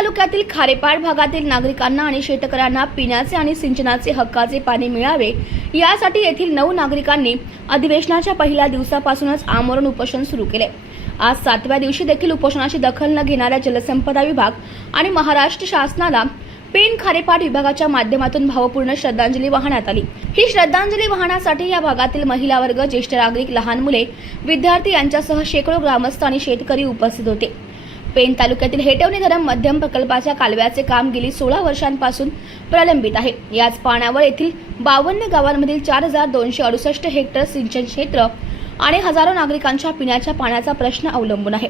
तालुक्यातील खारेपाड भागातील नागरिकांना आणि शेतकऱ्यांना पिण्याचे आणि सिंचनाचे हक्काचे पाणी मिळावे यासाठी येथील नऊ नागरिकांनी अधिवेशनाच्या पहिल्या दिवसापासूनच आमरण उपोषण सुरू केले. आज सातव्या दिवशी देखील उपोषणाची दखल न घेणाऱ्या जलसंपदा विभाग आणि महाराष्ट्र शासनाला पेन खारेपाट विभागाच्या माध्यमातून भावपूर्ण श्रद्धांजली वाहण्यात आली. ही श्रद्धांजली वाहण्यासाठी या भागातील महिला वर्ग ज्येष्ठ नागरिक लहान मुले विद्यार्थी यांच्यासह शेकडो ग्रामस्थ आणि शेतकरी उपस्थित होते. पेन तालुक्यातील हेटवणे धरण मध्यम प्रकल्पाच्या कालव्याचे काम गेली सोळा वर्षांपासून प्रलंबित आहे. याच पाण्यावर येथील बावन्न गावांमधील चार हजार दोनशे अडुसष्ट हेक्टर सिंचन क्षेत्र आणि हजारो नागरिकांच्या पिण्याच्या पाण्याचा प्रश्न अवलंबून आहे.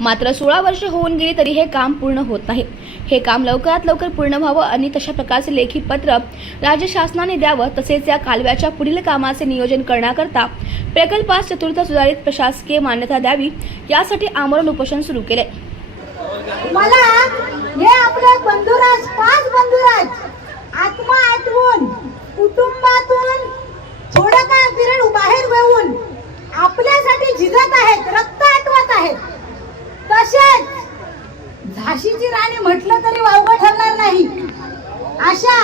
मात्र सोळा वर्ष होऊन गेली तरी हे काम पूर्ण होत नाही. हे काम लवकरात लवकर पूर्ण व्हावं आणि तशा प्रकारचे लेखी पत्र राज्य शासनाने द्यावं तसेच या कालव्याच्या पुढील कामाचे नियोजन करण्याकरता प्रकल्पास चतुर्थ सुधारित प्रशासकीय मान्यता द्यावी यासाठी आमरण उपोषण सुरू केले. मला हे आपले बंधुराज पाच बंधुराज आत्मा आठवून कुटुंबातून थोडं काय पिरियड बाहेर येऊन आपल्यासाठी झिजत आहेत रक्त आठवत आहेत तसेच झाशीची राणी म्हटलं तरी वावगं ठरणार नाही. अशा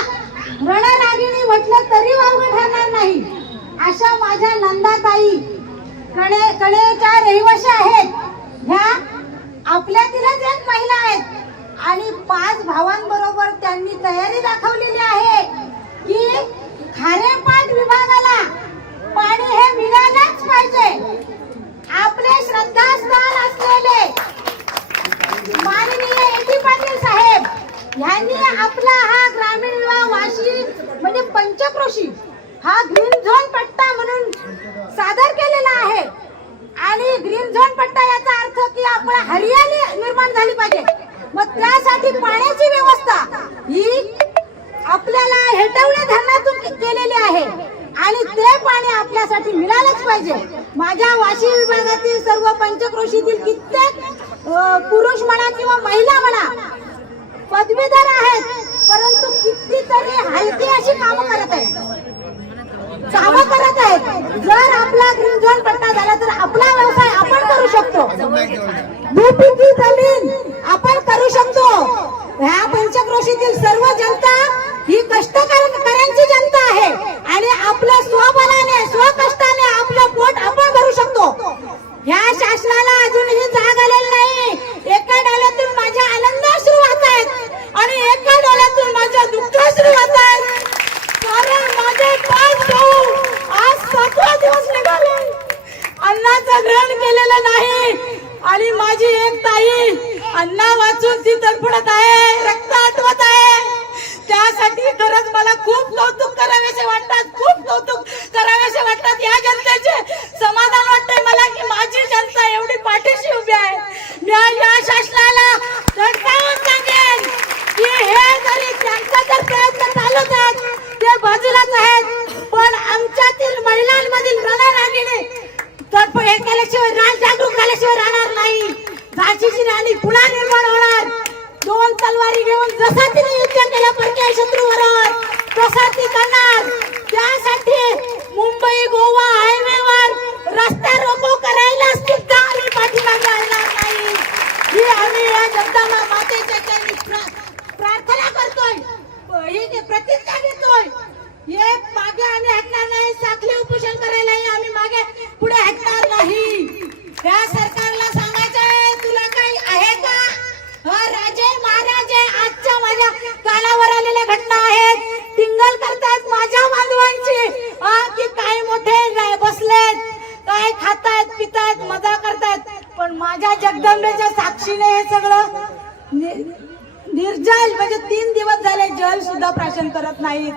रणरागिणी म्हटलं तरी वावगं ठरणार नाही. अशा माझ्या नंदाताई कडे कडेच्या रहिवाशी आहेत. ह्या आपल्यातीलच एक महिला आहेत. आणि पाच भावांबरोबर त्यांनी तयारी दाखवलेली आहे की खारेपाट विभागाला पाणी हे मिळालंच पाहिजे. आपले श्रद्धास्थान असलेले यांनी आपला हा ग्रामीण वाशी म्हणजे पंचक्रोशी हा ग्रीन झोन पट्टा म्हणून सादर केलेला आहे. आणि ग्रीन झोन पट्टा याचा अर्थ की आपण हरियाली निर्माण झाली पाहिजे. मग त्यासाठी पाण्याची व्यवस्था ही आपल्याला हेटवणे धरणातून केलेली आहे. आणि ते पाणी आपल्यासाठी मिळालंच पाहिजे. माझ्या वाशी विभागातील सर्व पंचक्रोशीतील कित्येक पुरुष म्हणा किंवा महिला म्हणा पदवीधर आहेत परंतु कितीतरी हलकी अशी कामं करत आहेत. कामं करत आहेत. जर आपला ग्रीन झोन पट्टा झाला तर आपला व्यवसाय आपण करू शकतो भूपिकी जमीन आपण करू शकतो ह्या पंचक्रोशीतील सर्व जनता ही कष्टकऱ्यांची जनता आहे आणि आपल्या स्वबलाने स्वकष्टाने आपलं पोट आपण भरू शकतो ह्या शासनाला अजूनही जाग आलेली नाही एका डोळ्यातून माझ्या आनंद सुरू वाहत आहेत आणि एका डोळ्यातून माझ्या दुःख सुरू वाहत आहेत कारण माझे पाच भाऊ आज सातवा दिवस निघाले अन्नाचं ग्रहण केलेलं नाही. आणि माझी एक ताई अन्ना वाचून ती तडफडत आहे रक्त आठवत आहे. त्यासाठी खरंच मला खूप कौतुक करावेसे वाटतात खूप कौतुक करावेसे वाटतात. या जनतेचे समाधान वाटतंय मला की माझी जनता एवढी पाठीशी उभी आहे. मी या शासनाला धडकावून सांगेन की हे जरी त्यांचा जर प्रयत्न चालूच आहेत ते बाजूलाच आहेत पण आमच्यातील महिलांमधील रणरागिणी तर हे केल्याशिवाय राज जागरूक झाल्याशिवाय राहणार नाही. झाशीची राणी पुन्हा निर्माण होणार. दोन तलवारी घेऊन जसा तिने युद्ध केलं परकीय शत्रूबरोबर तसा ती करणार. त्यासाठी मुंबई गोवा हायवेवर रस्ता रोको करायला सुद्धा आम्ही पाठीमागे जाणार नाही. ही आम्ही या जनता मा- मातेच्या चरणी प्रार्थना करतोय. ही जी प्रतिज्ञा घेतोय हे मागे आम्ही हटणार नाही. पितायत मजा करतायत. पण माझ्या जगदंबेच्या साक्षीने हे सगळं नि- निर्जल म्हणजे तीन दिवस झाले जल सुद्धा प्राशन करत नाहीत.